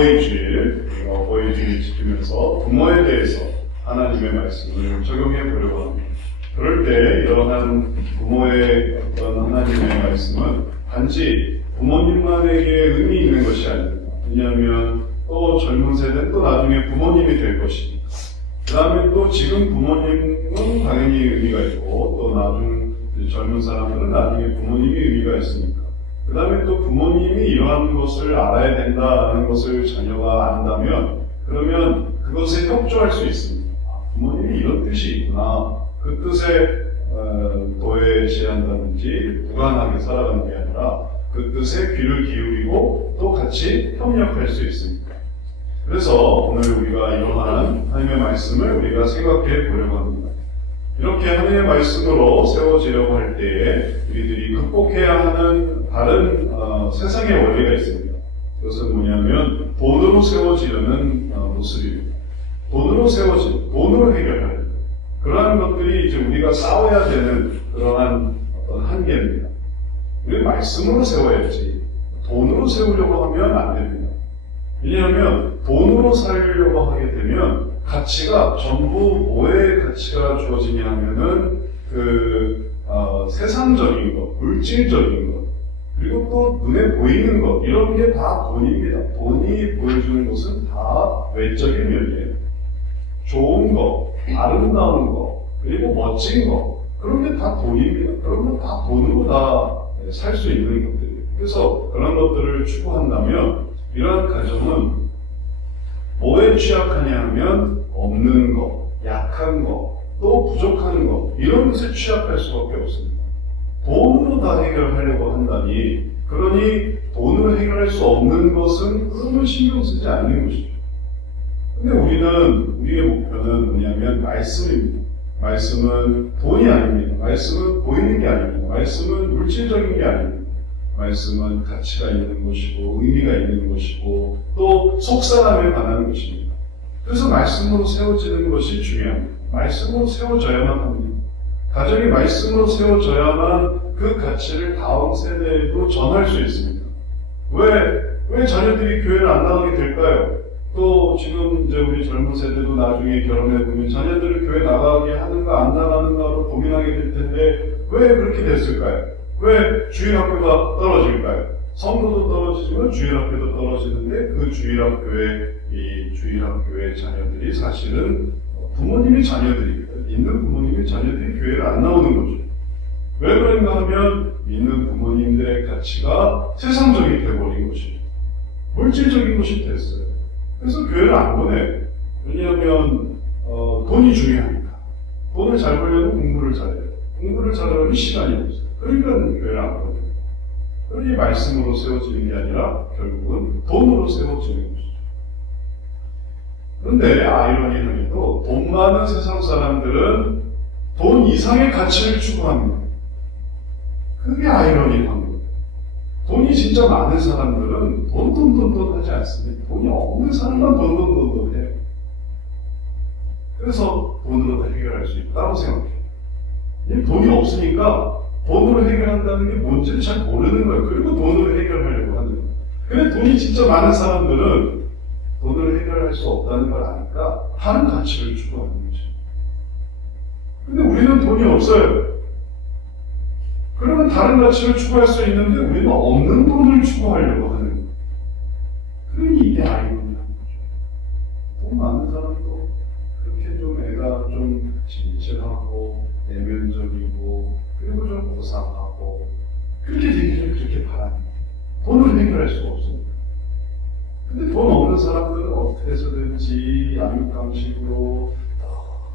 어버이 주일 지키면서 부모에 대해서 하나님의 말씀을 적용해 보려고 합니다. 그럴 때 이러한 부모의 어떤 하나님의 말씀은 단지 부모님만에게 의미 있는 것이 아닙니다. 왜냐하면 또 젊은 세대는 또 나중에 부모님이 될 것이니까. 그 다음에 또 지금 부모님은 당연히 의미가 있고 또 나중 젊은 사람들은 나중에 부모님이 의미가 있으니까. 그 다음에 또 부모님이 이러한 것을 알아야 된다는 것을 자녀가 안다면 그러면 그것에 협조할 수 있습니다. 부모님이 이런 뜻이 있구나. 그 뜻에 도외시한다든지 무관하게 살아가는 게 아니라 그 뜻에 귀를 기울이고 또 같이 협력할 수 있습니다. 그래서 오늘 우리가 이러한 하나님의 말씀을 우리가 생각해 보려고 합니다. 이렇게 하나님의 말씀으로 세워지려고 할 때에 우리들이 극복해야 하는 다른 세상의 원리가 있습니다. 그것은 뭐냐면 돈으로 세워지려는 모습입니다. 돈으로 해결하는 그러한 것들이 이제 우리가 싸워야 되는 그러한 어떤 한계입니다. 우리 말씀으로 세워야지 돈으로 세우려고 하면 안 됩니다. 왜냐하면 돈으로 살려고 하게 되면 가치가 전부 뭐의 가치가 주어지냐 하면은 세상적인 것, 물질적인 것, 그리고 또 눈에 보이는 것, 이런 게 다 돈입니다. 돈이 보여주는 것은 다 외적인 면이에요. 좋은 것, 아름다운 것, 그리고 멋진 것, 그런 게 다 돈입니다. 그런 건 다 돈으로 다 살 수 있는 것들이에요. 그래서 그런 것들을 추구한다면 이러한 가정은 뭐에 취약하냐 하면 없는 것, 약한 것, 또 부족한 것, 이런 것에 취약할 수밖에 없습니다. 돈으로 다 해결하려고 한다니, 그러니 돈으로 해결할 수 없는 것은 그런 신경 쓰지 않는 것이죠. 근데 우리의 목표는 뭐냐면 말씀입니다. 말씀은 돈이 아닙니다. 말씀은 보이는 게 아닙니다. 말씀은 물질적인 게 아닙니다. 말씀은 가치가 있는 것이고 의미가 있는 것이고 또 속사람에 관한 것입니다. 그래서 말씀으로 세워지는 것이 중요합니다. 말씀으로 세워져야만 합니다. 가정이 말씀으로 세워져야만 그 가치를 다음 세대에도 전할 수 있습니다. 왜 자녀들이 교회를 안 나가게 될까요? 또 지금 이제 우리 젊은 세대도 나중에 결혼해 보면 자녀들을 교회 나가게 하는가 안 나가는가로 고민하게 될 텐데 왜 그렇게 됐을까요? 왜 주일학교가 떨어질까요? 성도도 떨어지지만 주일학교도 떨어지는데 그 주일학교의 자녀들이 사실은 부모님의 자녀들입니다. 믿는 부모님의 자녀들이 교회를 안 나오는 거죠. 왜 그런가 하면 믿는 부모님들의 가치가 세상적이 되어버린 것이죠. 물질적인 것이 됐어요. 그래서 교회를 안 보내요. 왜냐하면 돈이 중요하니까. 돈을 잘 벌려면 공부를 잘해요. 공부를 잘하려면 시간이 없어요. 그러니까 교회를 안 보내요. 그러니 말씀으로 세워지는 게 아니라 결국은 돈으로 세워지는 것이죠. 그런데 아이러니하게도 돈 많은 세상 사람들은 돈 이상의 가치를 추구합니다. 그게 아이러니한 거예요. 돈이 진짜 많은 사람들은 돈 하지 않습니다. 돈이 없는 사람만 돈 해요. 그래서 돈으로 다 해결할 수 있다고 생각해요. 돈이 없으니까 돈으로 해결한다는 게 뭔지를 잘 모르는 거예요. 그리고 돈으로 해결하려고 하는 거예요. 근데 돈이 진짜 많은 사람들은 돈으로 해결할 수 없다는 걸 아니까 다른 가치를 추구하는 거죠. 근데 우리는 돈이 없어요. 그러면 다른 가치를 추구할 수 있는데 우리는 없는 돈을 추구하려고 하는 거예요. 그러니 이게 아이러니한 거죠. 돈 많은 사람도 그렇게 좀 애가 좀 진실하고 내면적이고 그리고 좀 고상하고 그렇게 되기를 그렇게 바랍니다. 돈을 해결할 수가 없습니다. 근데 돈 없는 사람들은 어떻게 해서든지 양육감식으로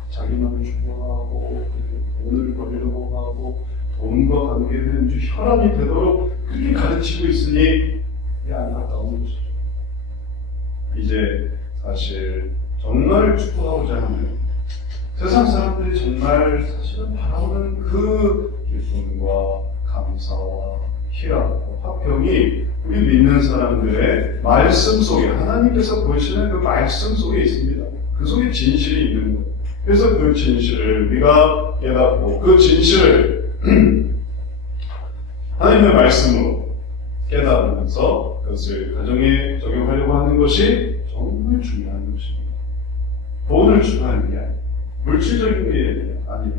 자기만을 추구하고 돈을 벌려고 하고 돈과 관계는 혈안이 되도록 그렇게 가르치고 있으니 이게 안타까운 것이죠. 이제 사실 정말 축복하고자 하는 세상 사람들이 정말 사실은 바라보는 그 기쁨과 감사와 희락과 화평이 우리 믿는 사람들의 말씀 속에 하나님께서 보시는 그 말씀 속에 있습니다. 그 속에 진실이 있는 거예요. 그래서 그 진실을 우리가 깨닫고 그 진실을 하나님의 말씀으로 깨달으면서 그것을 가정에 적용하려고 하는 것이 정말 중요한 것입니다. 돈을 추구하는 게 아니에요. 물질적인 게 아니라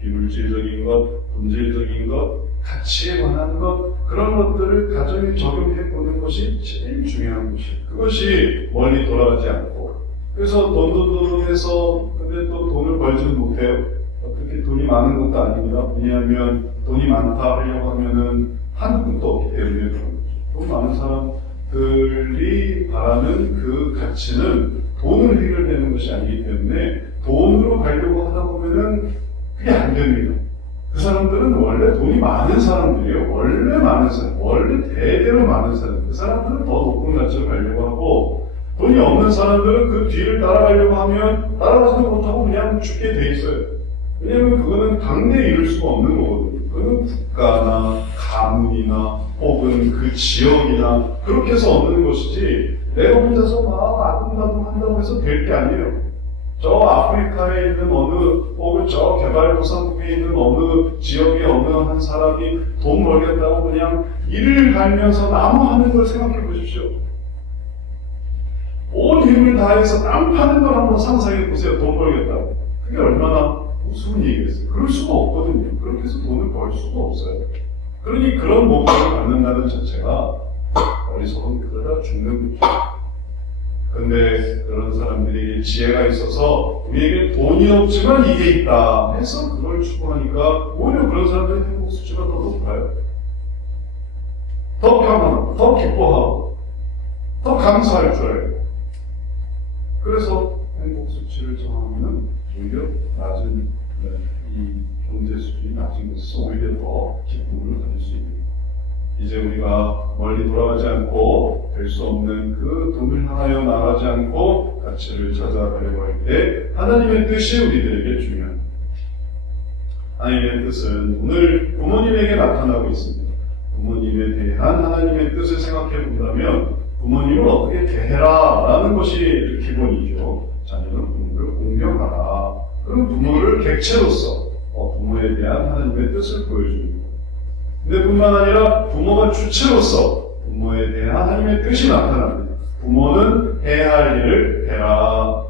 비물질적인 것, 본질적인 것, 가치에 관한 것, 그런 것들을 가정에 적용해 보는 것이 제일 중요한 것이에요. 그것이 멀리 돌아가지 않고, 그래서 돈 해서 근데 또 돈을 벌지는 못해요. 그렇게 돈이 많은 것도 아닙니다. 왜냐하면 돈이 많다 하려고 하면은 한두 푼도 없기 때문에 그런 거죠. 돈 많은 사람들이 바라는 그 가치는 돈으로 해결되는 것이 아니기 때문에 돈으로 가려고 하다 보면은 그게 안 됩니다. 그 사람들은 원래 돈이 많은 사람들이에요. 원래 많은 사람, 원래 대대로 많은 사람. 그 사람들은 더 높은 가치를 가려고 하고, 돈이 없는 사람들은 그 뒤를 따라가려고 하면 따라가지도 못하고 그냥 죽게 돼 있어요. 왜냐하면 그거는 당대에 이룰 수가 없는 거거든요. 그거는 국가나 가문이나 혹은 그 지역이나 그렇게 해서 얻는 것이지, 내가 혼자서 막 아둥바둥 한다고 해서 될 게 아니에요. 저 아프리카에 있는 어느, 혹은 저 개발도상국에 있는 어느 지역의 어느 한 사람이 돈 벌겠다고 그냥 이를 갈면서 나무 하는 걸 생각해 보십시오. 온 힘을 다해서 땅 파는 걸 한번 상상해 보세요. 돈 벌겠다고. 그게 얼마나 무슨 얘기겠어요. 그럴 수가 없거든요. 그렇게 해서 돈을 벌 수가 없어요. 그러니 그런 목표를 갖는다는 자체가 어리석은 그러다 죽는 거죠. 근데 그런 사람들이 지혜가 있어서 우리에게 돈이 없지만 이게 있다 해서 그걸 추구하니까 오히려 그런 사람들의 행복 수치가 더 높아요. 더 평안하고 더 기뻐하고 더 감사할 줄 알고. 그래서 행복 수치를 정하면 오히려 낮은 이 경제 수준이 낮은 곳에서 오히려 더 기쁨을 가질 수 있는. 이제 우리가 멀리 돌아가지 않고 될 수 없는 그 돈을 향하여 나가지 않고 가치를 찾아가려고 할 때 하나님의 뜻이 우리들에게 중요합니다. 하나님의 뜻은 오늘 부모님에게 나타나고 있습니다. 부모님에 대한 하나님의 뜻을 생각해 본다면 부모님을 어떻게 대해라 라는 것이 기본이죠. 자녀는 부모를 공경하라. 그럼 부모를 객체로서 부모에 대한 하나님의 뜻을 보여줍니다. 근데 뿐만 아니라 부모가 주체로서 부모에 대한 하나님의 뜻이 나타납니다. 부모는 해야 할 일을 해라.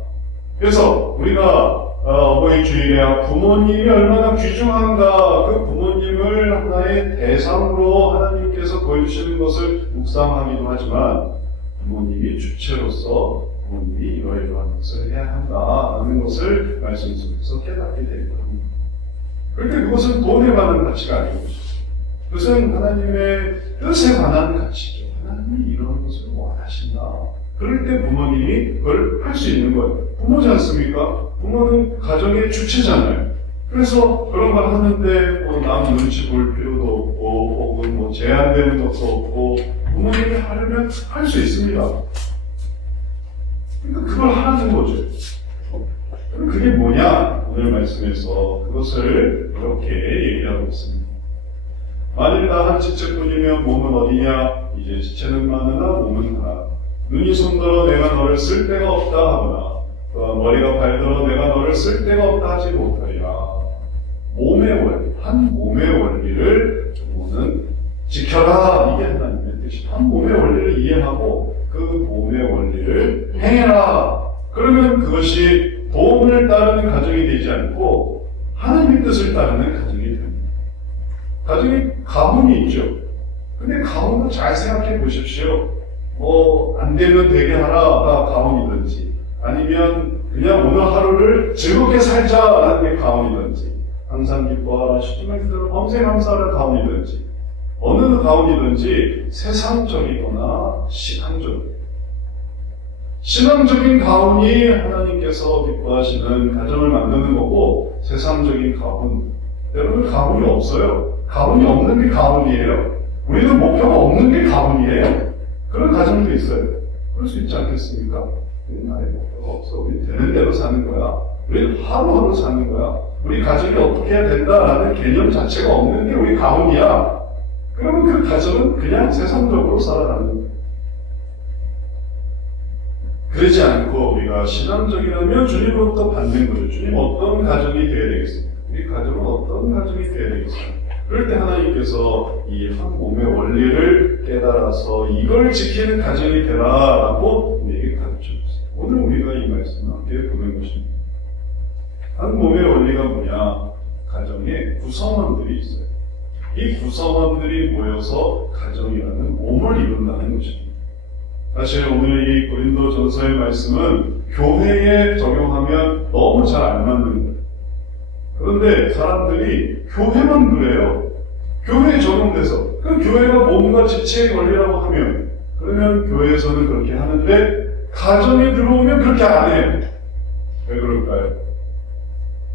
그래서 우리가 어버이 주일에 부모님이 얼마나 귀중한가, 그 부모님을 하나의 대상으로 하나님께서 보여주시는 것을 묵상하기도 하지만 부모님이 주체로서 부모님이 이러이러한 것을 해야 한다는 것을 말씀 속에서 깨닫게 됩니다. 그런데 그것은 돈에 관한 가치가 아니고 그것은 하나님의 뜻에 관한 가치죠. 하나님이 이런 것을 원하신다. 그럴 때 부모님이 그걸 할 수 있는 거예요. 부모지 않습니까? 부모는 가정의 주체잖아요. 그래서 그런 걸 하는데 남 눈치 볼 필요도 없고 혹은 제한되는 것도 없고 부모님이 하려면 할 수 있습니다. 그러니까 그걸 하는 거죠. 그럼 그게 뭐냐? 오늘 말씀에서 그것을 이렇게 얘기하고 있습니다. 만일 나 한 지체뿐이면 몸은 어디냐? 이제 지체는 많으나 몸은 하나. 눈이 손들어 내가 너를 쓸 데가 없다 하거나 또한 머리가 발들어 내가 너를 쓸 데가 없다 하지 못하리라. 몸의 원리, 한 몸의 원리를 부모는 지켜라. 이게 하나님의 뜻이. 한 몸의 원리를 이해하고 그 몸의 원리를 행해라. 그러면 그것이 돈을 따르는 가정이 되지 않고 하나님의 뜻을 따르는 가정이 됩니다. 가정에 가문이 있죠. 근데 가문은 잘 생각해 보십시오. 안 되면 되게 하라가 가문이든지, 아니면 그냥 오늘 하루를 즐겁게 살자라는 게 가문이든지, 항상 기뻐하라, 시중에 그대로 범생 감사하라 가문이든지, 어느 가문이든지 세상적이거나 신앙적인 가문이 하나님께서 기뻐하시는 가정을 만드는 거고, 세상적인 가문, 여러분 가문이 없어요. 가문이 없는 게 가문이에요. 우리는 목표가 없는 게 가문이에요. 그런 가정도 있어요. 그럴 수 있지 않겠습니까? 우리는 나의 목표가 없어. 우리는 되는 대로 사는 거야. 우리는 하루하루 사는 거야. 우리 가정이 어떻게 해야 된다라는 개념 자체가 없는 게 우리 가문이야. 그러면 그 가정은 그냥 세상적으로 살아가는 거예요. 그러지 않고 우리가 신앙적이라면 주님으로부터 받는 거죠. 주님 어떤 가정이 되어야 되겠습니까? 우리 가정은 어떤 가정이 되어야 되겠습니까? 그럴 때 하나님께서 이 한 몸의 원리를 깨달아서 이걸 지키는 가정이 되라라고 우리에게 가르쳐주세요. 오늘 우리가 이 말씀을 함께 보는 것입니다. 한 몸의 원리가 뭐냐? 가정에 구성원들이 있어요. 이 구성원들이 모여서 가정이라는 몸을 이룬다는 것입니다. 사실 오늘 이 고린도전서의 말씀은 교회에 적용하면 너무 잘 안 맞는 거예요. 그런데 사람들이 교회만 그래요. 교회에 적용돼서. 그 교회가 몸과 지체의 권리라고 하면, 그러면 교회에서는 그렇게 하는데 가정에 들어오면 그렇게 안 해요. 왜 그럴까요?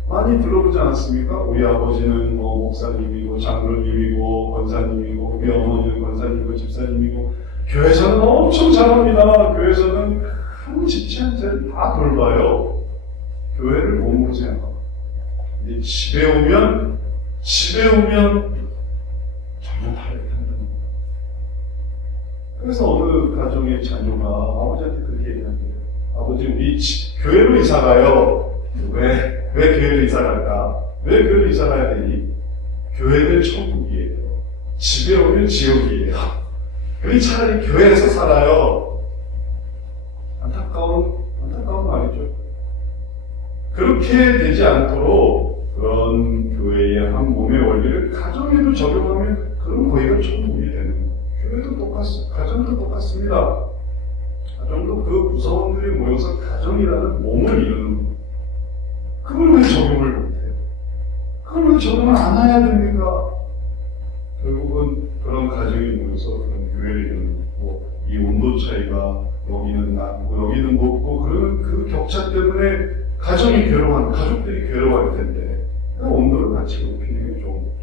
많이 들어보지 않았습니까? 우리 아버지는 목사님이고 장로님이고 권사님이고 우리 어머니는 권사님이고 집사님이고 교회에서는 엄청 잘합니다. 교회에서는 큰 지체 한 세를 다 돌봐요. 교회를 몸으로 생각하고 근데 집에 오면 전혀 다르게 한다는 거예요. 그래서 어느 가정의 자녀가 아버지한테 그렇게 얘기하는데요. 아버지 우리 교회로 이사 가요. 왜 교회로 이사 갈까? 왜 교회로 이사 가야 되니? 교회는 천국이에요. 집에 오면 지옥이에요. 우리 차라리 교회에서 살아요. 안타까운 말이죠. 그렇게 되지 않도록 그런 교회의 한 몸의 원리를 가정에도 적용하면 그런 거기가 천국이 되는 거예요. 교회도 똑같습니다. 가정도 똑같습니다. 가정도 그 구성원들이 모여서 가정이라는 몸을 이루는 거예요. 그걸 왜 적용을 못해요? 그걸 왜 적용을 안 해야 됩니까? 결국은 그런 가정이 모여서 그런 교회를 이루는 거고, 이 온도 차이가 여기는 낮고 여기는 높고, 그러면 그 격차 때문에 가정이 가족들이 괴로워할 텐데, 그 온도를 같이 높이는 게 좋은 거죠.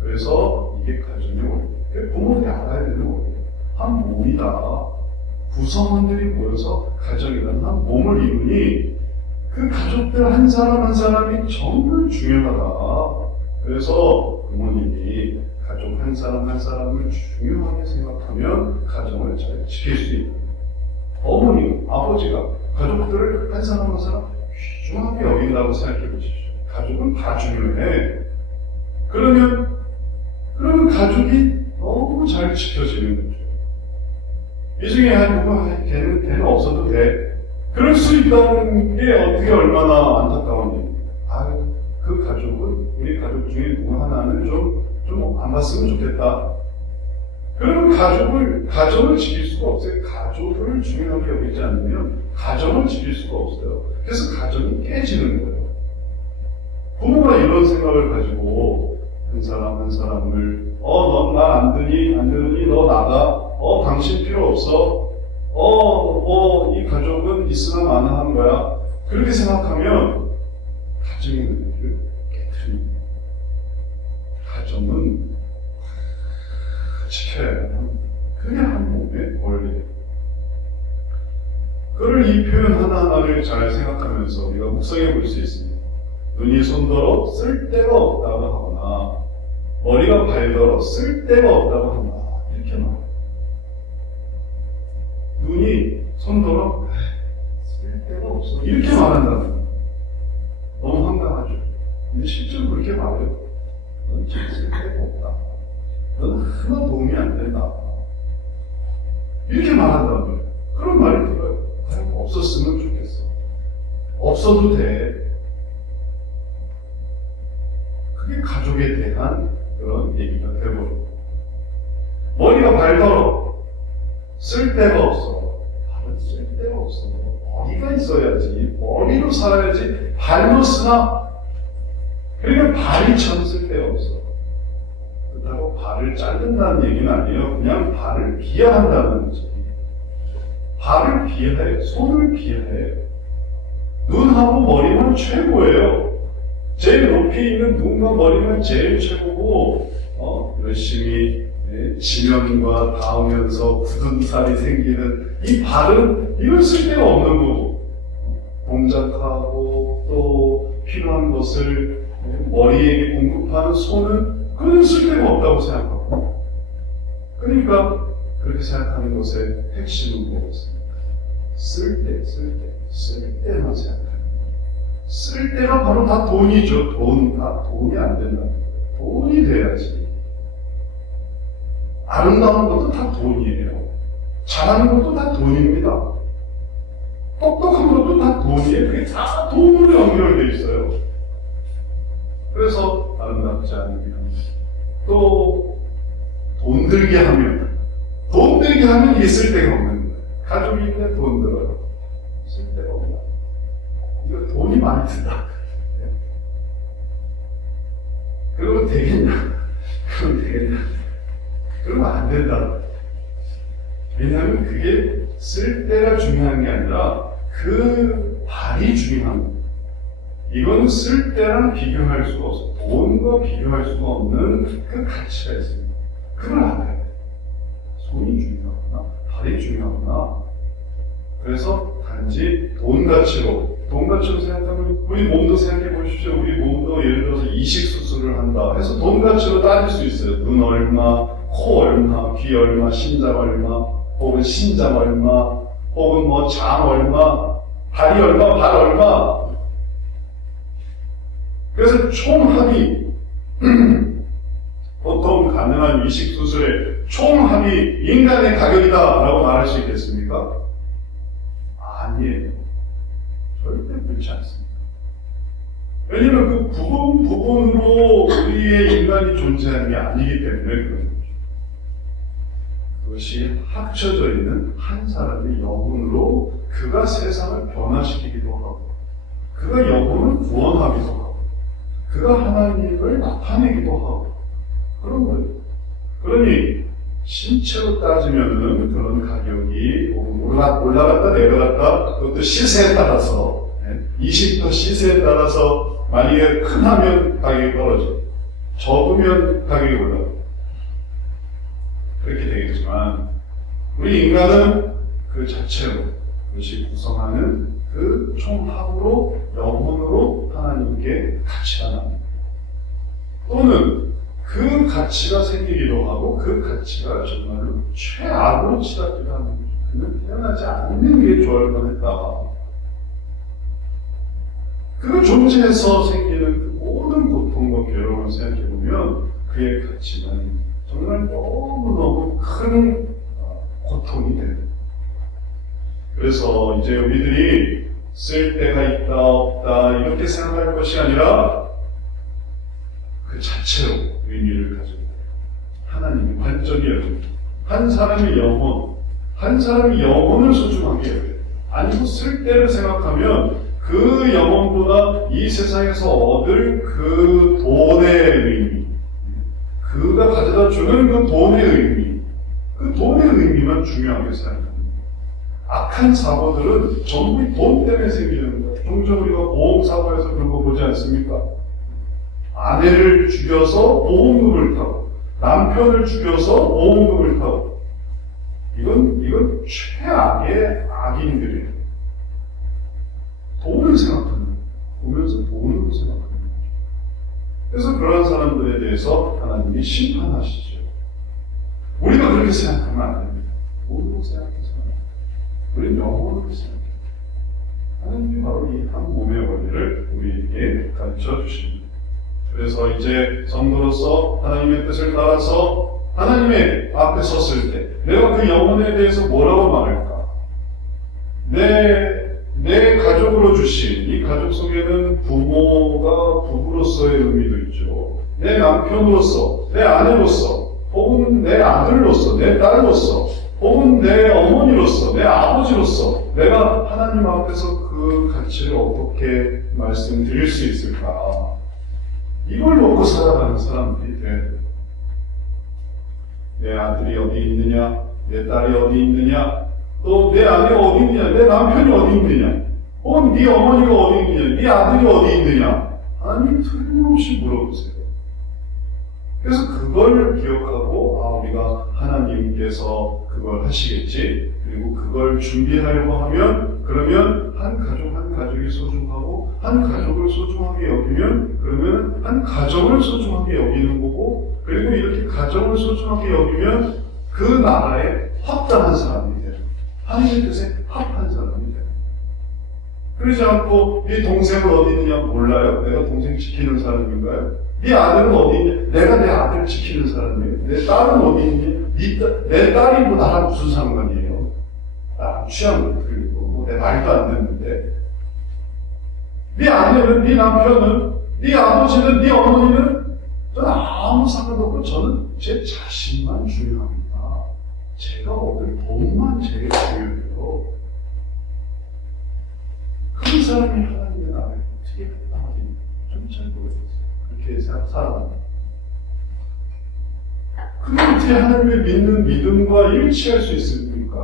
그래서 이게 가정의 원리. 부모들이 알아야 되는 원리예요. 한 몸이다. 구성원들이 모여서 가정이라는 한 몸을 이루니, 그 가족들 한 사람 한 사람이 정말 중요하다. 그래서 부모님이 가족 한 사람 한 사람을 중요하게 생각하면 가정을 잘 지킬 수 있는. 어머니, 아버지가 가족들을 한 사람 한 사람 귀중하게 여긴다고 생각해 보십시오. 가족은 다 중요해. 그러면 가족이 너무 잘 지켜지는 거죠. 이 중에 걔는 없어도 돼. 그럴 수 있다는 게 어떻게 얼마나 안타까운 일입니까? 그 가족은, 우리 가족 중에 누구 하나는 좀 안 봤으면 좋겠다. 그러면 가정을 지킬 수가 없어요. 가족을 중요하게 여기지 않으면 가정을 지킬 수가 없어요. 그래서 가정이 깨지는 거예요. 부모가 이런 생각을 가지고 한 사람 한 사람을 넌 날 안 들으니 너 나가. 당신 필요 없어. 이 가족은 있으나 마나 하는 거야. 그렇게 생각하면 가정의 의미를 깨트립니다. 가정은 지켜야 하는 그게 한 몸의 원리예요. 그를 이 표현 하나하나를 잘 생각하면서 우리가 묵상해 볼 수 있습니다. 눈이 손더러 쓸데가 없다고 하거나 머리가 발더러 쓸데가 없다고 하거나 이렇게 말해요. 눈이 손더러 쓸데가 없어 이렇게 말한다는 거예요. 너무 황당하죠. 근데 실제로 그렇게 말해요. 넌 지금 쓸데가 없다. 넌 하나 도움이 안 된다. 이렇게 말한다는 거예요. 그런 말이 들어요. 없었으면 좋겠어. 없어도 돼. 그게 가족에 대한 그런 얘기가 되버리고. 머리가 발더러. 쓸데가 없어. 발은 쓸데가 없어. 머리가 있어야지. 머리로 살아야지. 발로 쓰나? 그러니까 발이 참 쓸데가 없어. 그렇다고 발을 자른다는 얘기는 아니에요. 그냥 발을 비하한다는 거지. 발을 비하해. 손을 비하해. 눈하고 머리만 최고예요. 제일 높이 있는 눈과 머리만 제일 최고고, 열심히 지면과 닿으면서 굳은 살이 생기는 이 발은 이건 쓸데가 없는 거고, 동작하고 또 필요한 것을 머리에게 공급하는 손은 그건 쓸데가 없다고 생각하고, 그러니까 그렇게 생각하는 것의 핵심은 뭐겠습니까? 쓸데만 생각하는 거예요. 쓸데가 바로 다 돈이죠. 돈이 안 된다는 거예요. 돈이 돼야지. 아름다운 것도 다 돈이에요. 잘하는 것도 다 돈입니다. 똑똑한 것도 다 돈이에요. 그게 다 돈으로 연결되어 있어요. 그래서 아름답지 않으면 또 돈 들게 하면 있을 데가 없는 거예요. 가족이 있는데 돈 들어요. 있을 데가 없나. 이거 돈이 많이 든다. 그러면 되겠냐? 그러면 안 된다. 왜냐하면 그게 쓸 때가 중요한 게 아니라 그 발이 중요한 거예요. 이건 쓸 때랑 비교할 수가 없어요. 돈과 비교할 수가 없는 그 가치가 있습니다. 그걸 알아야 돼요. 손이 중요하구나, 발이 중요하구나. 그래서 단지 돈 가치로 생각하면 우리 몸도 생각해 보십시오. 우리 몸도 예를 들어서 이식 수술을 한다 해서 돈 가치로 따질 수 있어요. 눈 얼마, 코 얼마, 귀 얼마, 심장 얼마, 혹은 신장 얼마, 혹은 뭐 장 얼마, 다리 얼마, 발 얼마. 그래서 총합이 보통 가능한 이식 수술의 총합이 인간의 가격이다라고 말할 수 있겠습니까? 아니에요. 절대 그렇지 않습니다. 왜냐하면 그 부분으로 우리의 인간이 존재하는 게 아니기 때문에 그런 거죠. 그것이 합쳐져 있는 한 사람의 영혼으로 그가 세상을 변화시키기도 하고, 그가 영혼을 구원하기도 하고, 그가 하나님을 나타내기도 하고, 그런 거예요. 그러니 신체로 따지면은 그런 가격이 올라갔다 내려갔다, 그것도 시세에 따라서, 이식도 시세에 따라서 만약에 큰 하면 가격이 떨어져, 적으면 가격이 올라가. 그렇게 되겠지만 우리 인간은 그 자체로 그것이 구성하는 그 총합으로 영혼으로 하나님께 가치가 납니다. 또는 그 가치가 생기기도 하고 그 가치가 정말로 최악으로 치닫기도 하는 거죠. 그는 태어나지 않는 게 좋을 뻔했다. 그 존재에서 생기는 그 모든 고통과 괴로움을 생각해보면 그의 가치는 정말 너무너무 큰 고통이 됩니다. 그래서 이제 우리들이 쓸 데가 있다 없다 이렇게 생각할 것이 아니라 그 자체로 의미를 가지고 하나님이 완전히 여깁니다. 한 사람의 영혼을 소중하게 여겨요. 아니고 쓸 때를 생각하면 그 영혼보다 이 세상에서 얻을 그 돈의 의미, 그가 가져다 주는 그 돈의 의미, 그 돈의 의미만 중요하게 생각합니다. 악한 사고들은 전부 돈 때문에 생기는 거예요. 종종 우리가 보험사고에서 그런 거 보지 않습니까? 아내를 죽여서 보험금을 타고, 남편을 죽여서 보험금을 타고, 이건 최악의 악인들이에요. 돈을 생각하는 거예요. 보면서 돈으로 생각하는 거예요. 그래서 그러한 사람들에 대해서 하나님이 심판하시죠. 우리가 그렇게 생각하면 안 됩니다. 돈으로 생각해서 우리는 영혼으로 생각해요. 하나님이 바로 이 한 몸의 원리를 우리에게 가르쳐 주십니다. 그래서 이제 성도로서 하나님의 뜻을 따라서 하나님의 앞에 섰을 때 내가 그 영혼에 대해서 뭐라고 말할까? 내 가족으로 주신 이 가족 속에는 부모가 부부로서의 의미도 있죠. 내 남편으로서, 내 아내로서, 혹은 내 아들로서, 내 딸로서, 혹은 내 어머니로서, 내 아버지로서 내가 하나님 앞에서 그 가치를 어떻게 말씀드릴 수 있을까? 이걸 놓고 살아가는 사람들이 돼야 돼요. 내 아들이 어디 있느냐, 내 딸이 어디 있느냐, 또 내 아내가 어디 있느냐, 내 남편이 어디 있느냐, 혹은 네 어머니가 어디 있느냐, 네 아들이 어디 있느냐, 하나님 틀림없이 물어보세요. 그래서 그걸 기억하고 우리가 하나님께서 그걸 하시겠지, 그리고 그걸 준비하려고 하면 그러면 한 가족 한 가족이 소중하고 한 가족을 소중하게 여기면 그러면 한 가정을 소중하게 여기는 거고, 그리고 이렇게 가정을 소중하게 여기면 그 나라에 합당한 사람이 돼요. 하나님의 뜻에 합한 사람이 돼요. 그러지 않고 네 동생은 어디 있느냐 몰라요? 내가 동생 지키는 사람인가요? 네 아들은 어디 있니? 내가 내 아들 지키는 사람이에요. 내 딸은 어디 있니? 내 딸이 뭐 나랑 무슨 상관이에요? 나랑 취향도 틀리고 뭐 내 말도 안 듣는데 네 아내는, 네 남편은, 네 아버지는, 네 어머니는 저는 아무 상관없고 저는 제 자신만 중요합니다. 제가 얻을 돈만 제일 중요해요. 그 사람이 하나님의 나라에 어떻게 나가겠는지 좀 잘 모르겠어요. 그렇게 살아갑니다. 그게 어떻게 하나님을 믿는 믿음과 일치할 수 있습니까?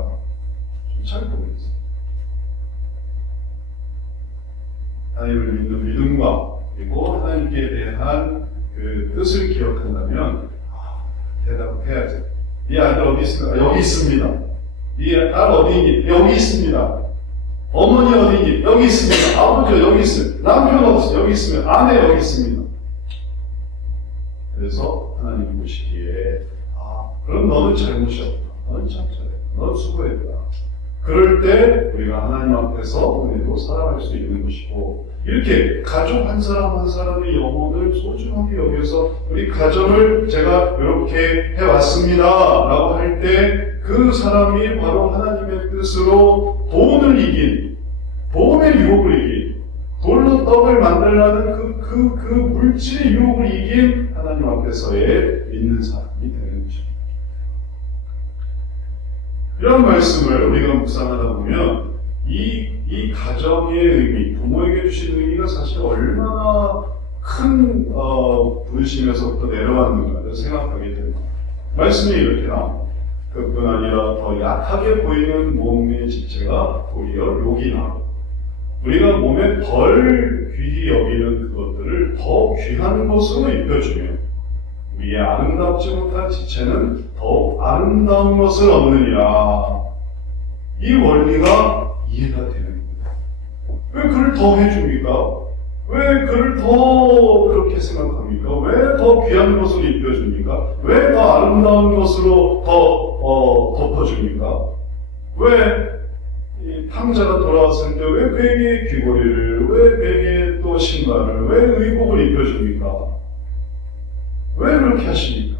좀 잘 모르겠어요. 하나님을 믿는 믿음과 그리고 하나님께 대한 그 뜻을 기억한다면 대답을 해야죠. 네 아들 어디 있습니까? 여기 있습니다. 네 딸 어디 있니? 여기 있습니다. 어머니 어디 있니? 여기 있습니다. 아버지 여기 있습니다. 남편 어디 있어요? 여기 있습니다. 아내 여기 있습니다. 그래서 하나님이 보시기에 그럼 너는 잘못이 없다. 너는 참 잘했다. 너는 수고했다. 그럴 때 우리가 하나님 앞에서 우리도 살아갈 수 있는 것이고 이렇게 가족 한 사람 한 사람의 영혼을 소중하게 여겨서 우리 가정을 제가 이렇게 해왔습니다 라고 할 때 그 사람이 바로 하나님의 뜻으로 돈을 이긴, 돈의 유혹을 이긴, 돌로 떡을 만들라는 그 물질의 유혹을 이긴 하나님 앞에서의 믿는 사람이 되는 것입니다. 이런 말씀을 우리가 묵상하다 보면 이 가정의 의미, 부모에게 주신 의미가 사실 얼마나 큰 부르심에서부터 내려왔는가를 생각하게 됩니다. 말씀이 이렇게 나옵니다. 그뿐 아니라 더 약하게 보이는 몸의 지체가 도리어 욕이 나고 우리가 몸에 덜 귀히 여기는 그것들을 더 귀한 것으로 입혀주며 우리의 아름답지 못한 지체는 더욱 아름다운 것을 얻느니라. 이 원리가 이해가 되는 겁니다. 왜 그를 더 해줍니까? 왜 그를 더 그렇게 생각합니까? 왜 더 귀한 것으로 입혀줍니까? 왜 더 아름다운 것으로 더 덮어줍니까? 왜 이 탕자가 돌아왔을 때 왜 그에게 귀걸이를, 왜 그에게 또 신발을, 왜 의복을 입혀줍니까? 왜 그렇게 하십니까?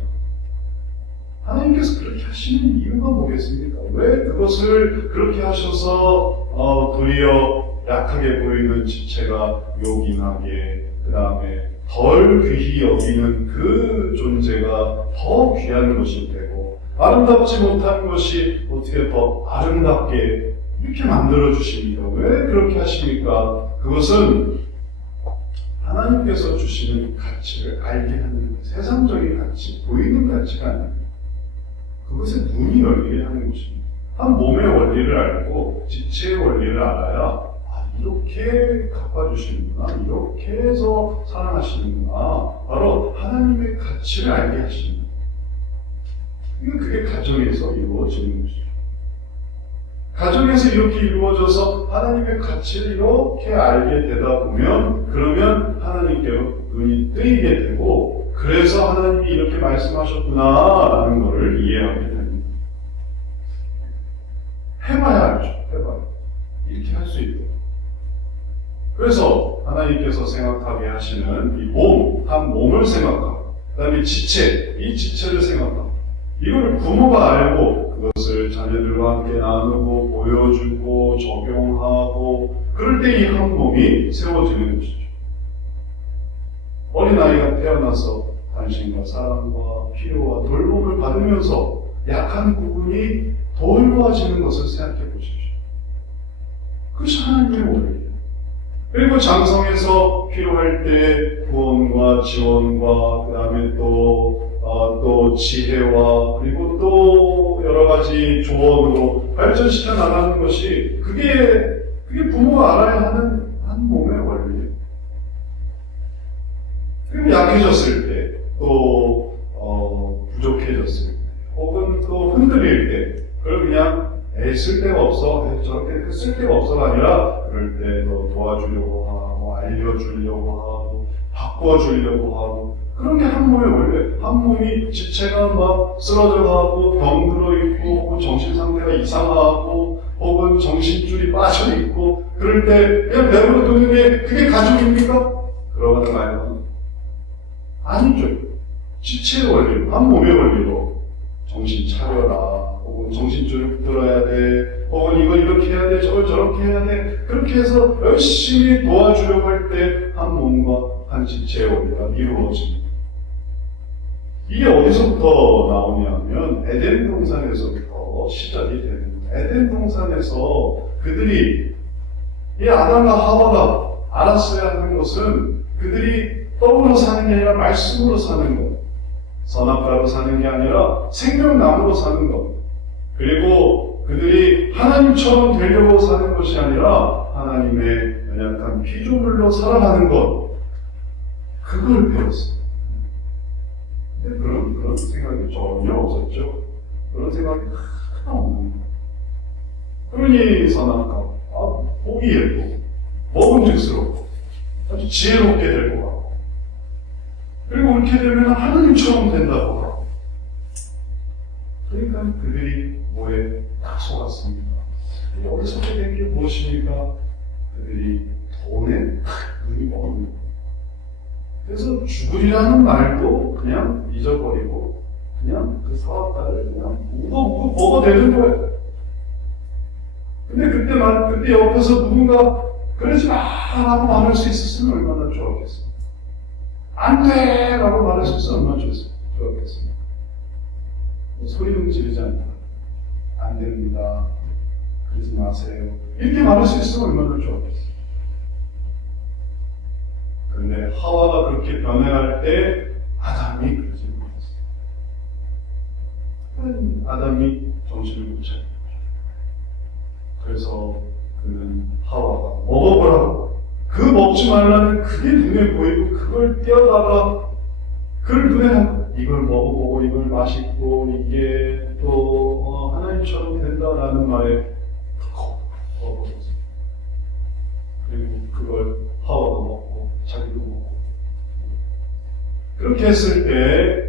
하나님께서 그렇게 하시는 이유가 뭐겠습니까? 왜 그것을 그렇게 하셔서 도리어 약하게 보이는 지체가 요긴하게 그 다음에 덜 귀히 여기는 그 존재가 더 귀한 것이 되고 아름답지 못한 것이 어떻게 더 아름답게 이렇게 만들어 주십니까? 왜 그렇게 하십니까? 그것은 하나님께서 주시는 가치를 알게 하는 거예요. 세상적인 가치, 보이는 가치가 아닙니다. 그것에 눈이 열리게 하는 것입니다. 한 몸의 원리를 알고 지체의 원리를 알아야 이렇게 갚아주시는구나, 이렇게 해서 사랑하시는구나, 바로 하나님의 가치를 알게 하시는 거예요. 그게 가정에서 이루어지는 것이죠. 가정에서 이렇게 이루어져서 하나님의 가치를 이렇게 알게 되다 보면 그러면 하나님께 눈이 뜨이게 되고 그래서 하나님이 이렇게 말씀하셨구나 라는 것을 이해하게 됩니다. 해봐야 알죠. 해봐야. 이렇게 할 수 있도록. 그래서 하나님께서 생각하게 하시는 이 몸, 한 몸을 생각하고 그 다음에 지체, 이 지체를 생각하고 이걸 부모가 알고 그것을 자녀들과 함께 나누고 보여주고 적용하고 그럴 때 이 한 몸이 세워지는 것이죠. 어린아이가 태어나서 관심과 사랑과 필요와 돌봄을 받으면서 약한 부분이 돌보아지는 것을 생각해 보십시오. 그것이 하나님의 원리예요. 그리고 장성에서 필요할 때 구원과 지원과 그 다음에 또 지혜와 그리고 또 여러 가지 조언으로 발전시켜 나가는 것이 그게 부모가 알아야 하는 한 몸의 원리예요. 그리고 약해졌을 때, 또 부족해졌을 때, 혹은 또 흔들릴 때, 그걸 그냥 쓸데가 없어, 저렇게 쓸데가 없어가 아니라 그럴 때 너 도와주려고 하고, 알려주려고 하고, 바꿔주려고 하고, 그런 게 한 몸의 원리예요. 한 몸이 지체가 막 쓰러져가고, 병 들어있고, 혹은 정신상태가 이상하고, 혹은 정신줄이 빠져있고, 그럴 때 그냥 내버려 두는 게 그게 가족입니까? 그러가는 말은 아니죠. 지체의 원리로, 한 몸의 원리로 정신 차려라, 혹은 정신줄을 들어야 돼, 혹은 이걸 이렇게 해야 돼, 저걸 저렇게 해야 돼. 그렇게 해서 열심히 도와주려고 할 때 한 몸과 한 지체의 원리가 이루어집니다. 이게 어디서부터 나오냐면 에덴 동산에서부터 시작이 됩니다. 에덴 동산에서 그들이 이 아담과 하와가 알았어야 하는 것은 그들이 떡으로 사는 게 아니라 말씀으로 사는 것, 선악과로 사는 게 아니라 생명나무로 사는 것, 그리고 그들이 하나님처럼 되려고 사는 것이 아니라 하나님의 연약한 피조물로 살아가는 것, 그걸 배웠어요. 근데 그런 생각이 전혀 없었죠. 그런 생각이 하나 없는 거예요. 그러니 선악과, 보기 예쁘고 먹음직스럽고 아주 지혜롭게 될 것 같고, 그리고 그렇게 되면 하나님처럼 된다고 하고, 그러니까 그들이 뭐에 다 속았습니다. 어디서 된 게 무엇입니까? 그들이 돈에 눈이 먹는 거예요. 그래서 죽으리라는 말도 그냥 잊어버리고 그냥 그 사업가를 그냥 묵어 먹어대는 거예요. 근데 그때 옆에서 누군가 그러지 마라고 말할 수 있었으면 얼마나 좋았겠어요. 안 돼! 라고 말할 수 있었으면 얼마나 좋았겠어요. 소리는 지르지 않다. 안 됩니다. 그러지 마세요. 이렇게 말할 수 있으면 얼마나 좋았겠어요. 그런데 하와가 그렇게 변해갈 때 아담이 그러지 못했어요. 아담이 정신을 못 차린 거죠. 그래서 그는 하와가 먹어보라고, 그 먹지 말라는 그게 눈에 보이고 그걸 떼어다가 그걸 눈에 담고 이걸 먹어보고 이걸 맛있고 이게 또 하나님처럼 된다라는 말에 먹어봤어요. 그리고 그걸 하와가 먹고 자기도 먹고, 그렇게 했을 때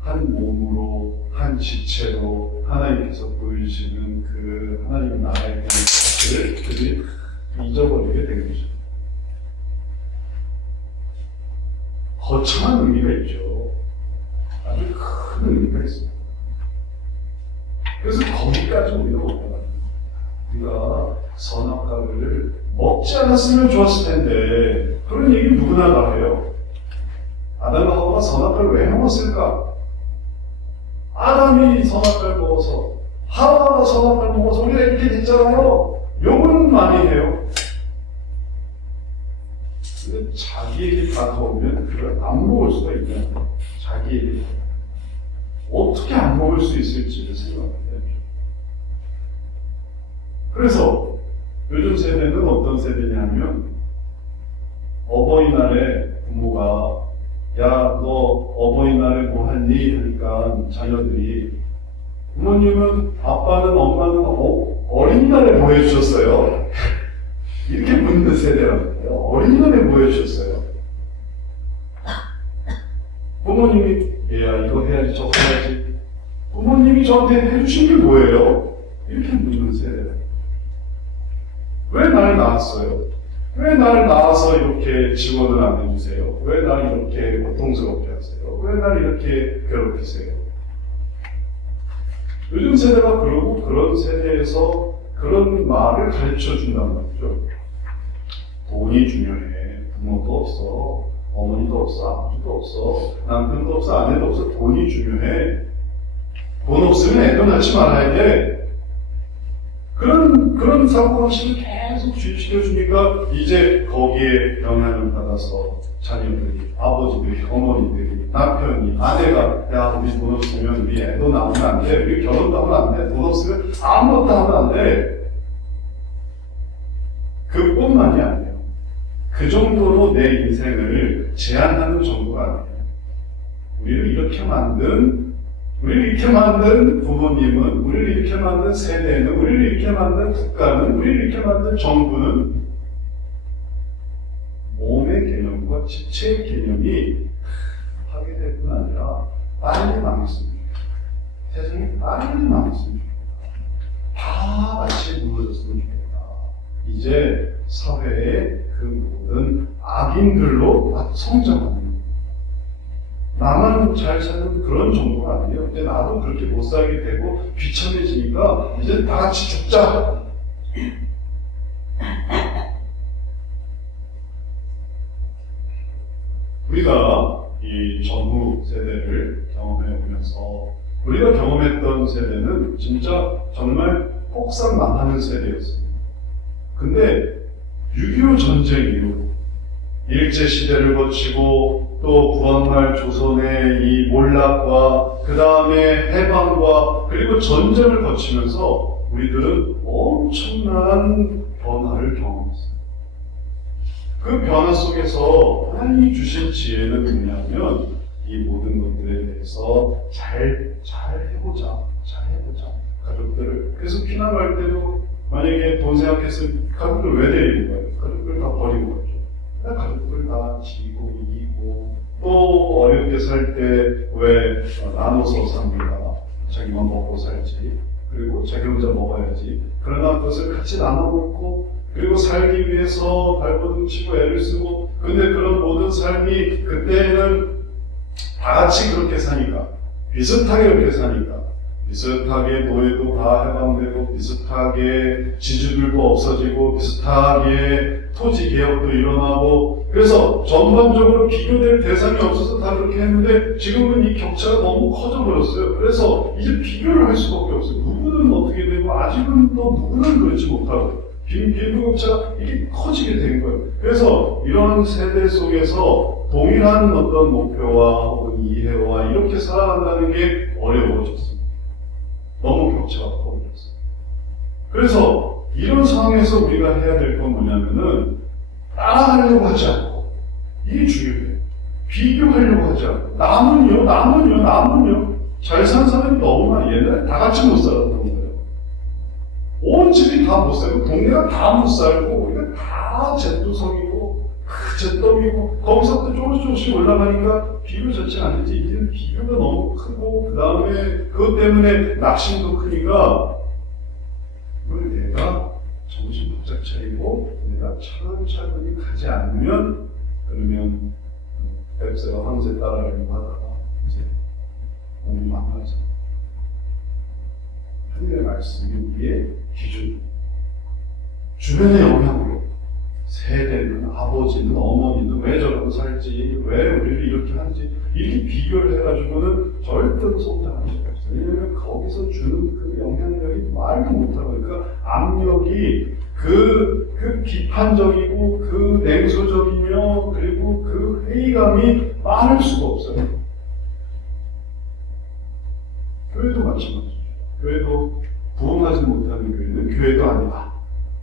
한 몸으로 한 지체로 하나님께서 보여주시는 그 하나님의 나라에 대한 가치를 그들이 잊어버리게 된 거죠. 거창한 의미가 있죠. 아주 큰 의미가 있습니다. 그래서 거기까지 우리가 못 가요. 우리가 선악과를 먹지 않았으면 좋았을 텐데, 그런 얘기 누구나 다 해요. 아담과 하와가 선악과를 왜 먹었을까? 아담이 선악과를 먹어서, 하와가 선악과를 먹어서 우리가 이렇게 됐잖아요. 욕은 많이 해요. 근데 자기에게 다가오면 그걸 안 먹을 수가 있냐는 거예요. 자기에게 어떻게 안 먹을 수 있을지를 생각해야 돼요. 그래서 요즘 세대는 어떤 세대냐면, 어버이날에 부모가 야, 너 어버이날에 뭐 했니? 하니까 자녀들이, 부모님은, 아빠는, 엄마는 어린이날에 뭐 해주셨어요? 이렇게 묻는 세대란 말이에요. 어린이날에 뭐 해주셨어요? 부모님이 얘야 이거 해야지 저거 해야지, 부모님이 저한테 해주신 게 뭐예요? 이렇게 묻는 세대. 왜 날 낳았어요? 왜 날 낳아서 이렇게 지원을 안 해주세요? 왜 날 이렇게 고통스럽게 하세요? 왜 날 이렇게 괴롭히세요? 요즘 세대가 그러고, 그런 세대에서 그런 말을 가르쳐 준단 말이죠. 돈이 중요해. 부모도 없어. 어머니도 없어. 아버지도 없어. 남편도 없어. 아내도 없어. 돈이 중요해. 돈 없으면 애도 낳지 말아야 돼. 그런 사고방식을 계속 주입시켜주니까 이제 거기에 영향을 받아서 자녀들이, 아버지들이, 어머니들이, 남편이, 아내가 야, 우리 돈 없으면 우리 애도 낳으면 안 돼. 우리 결혼도 하면 안 돼. 돈 없으면 아무것도 하면 안 돼. 그뿐만이 아니에요. 그 정도로 내 인생을 제한하는 정도가 아니에요. 우리를 이렇게 만든 부모님은, 우리를 이렇게 만든 세대는, 우리를 이렇게 만든 국가는, 우리를 이렇게 만든 정부는 몸의 개념과 지체의 개념이 파괴될 뿐 아니라 빨리 망했으면 좋겠다. 세상이 빨리 망했으면 좋겠다. 다 같이 무너졌으면 좋겠다. 이제 사회의 그 모든 악인들로 성장하는 거예요. 나만 잘 사는 그런 정도가 아니에요. 근데 나도 그렇게 못 살게 되고 비참해지니까 이제 다 같이 죽자. 우리가 이 전후 세대를 경험해 오면서 우리가 경험했던 세대는 진짜 정말 폭삭 망하는 세대였습니다. 근데 6.25 전쟁 이후 일제시대를 거치고 또 구한말 조선의 이 몰락과 그 다음에 해방과 그리고 전쟁을 거치면서 우리들은 엄청난 변화를 경험했어요. 그 변화 속에서 하나님이 주신 지혜는 뭐냐면 이 모든 것들에 대해서 잘 해보자. 가족들을. 그래서 피난갈 때도 만약에 돈 생각했으면 가족들 왜 데리고 가요? 가족들 다 버리고 가죠. 가족들 다 지고 이기고 또 어렵게 살 때 왜 나눠서 삽니다. 자기만 먹고 살지. 그리고 자기 혼자 먹어야지. 그러나 그것을 같이 나눠 먹고 그리고 살기 위해서 발버둥 치고 애를 쓰고 근데 그런 모든 삶이 그때는 다 같이 그렇게 사니까 비슷하게 그렇게 사니까 비슷하게 노예도 다 해방되고 비슷하게 지주들도 없어지고 비슷하게 토지 개혁도 일어나고 그래서 전반적으로 비교될 대상이 없어서 다 그렇게 했는데 지금은 이 격차가 너무 커져버렸어요. 그래서 이제 비교를 할 수밖에 없어요. 누구는 어떻게 되고 아직은 또 누구는 그렇지 못하고 빈부격차가 이게 커지게 된 거예요. 그래서 이런 세대 속에서 동일한 어떤 목표와 혹은 이해와 이렇게 살아간다는 게 어려워졌습니다. 너무 격차가 커버렸어요. 그래서 이런 상황에서 우리가 해야 될 건 뭐냐면은 따라하려고 하지 않고 이게 중요해요. 비교하려고 하지 않고 남은요 잘 산 사람이 너무 많아. 옛날에 다 같이 못 살았던 거예요. 온 집이 다 못 살고 동네가 다 못 살고 우리가 다 잿두성이고 잿더미고 거기서부터 조금씩 올라가니까 비교 자체가 안 되지. 이제는 비교가 너무 크고 그 다음에 그것 때문에 낙심도 크니까 이걸 내가 정신 바짝 차리고 내가 차근차근히 가지 않으면 그러면 뱁새가 황새 따라가려고 하다가 이제 몸이 망가져. 하나님의 말씀이 우리의 기준, 주변의 영향으로 세대는 아버지는 어머니는 왜 저러고 살지, 왜 우리를 이렇게 하지 이렇게 비교를 해가지고는 절대로 성장할 수가 없어요. 왜냐하면 거기서 주는 그 영향력이 말도 못하고 그러니까 압력이 그 비판적이고 그 냉소적이며 그리고 그 회의감이 많을 수가 없어요. 교회도 마찬가지죠. 교회도 부흥하지 못하는 교회는 교회도 아니다.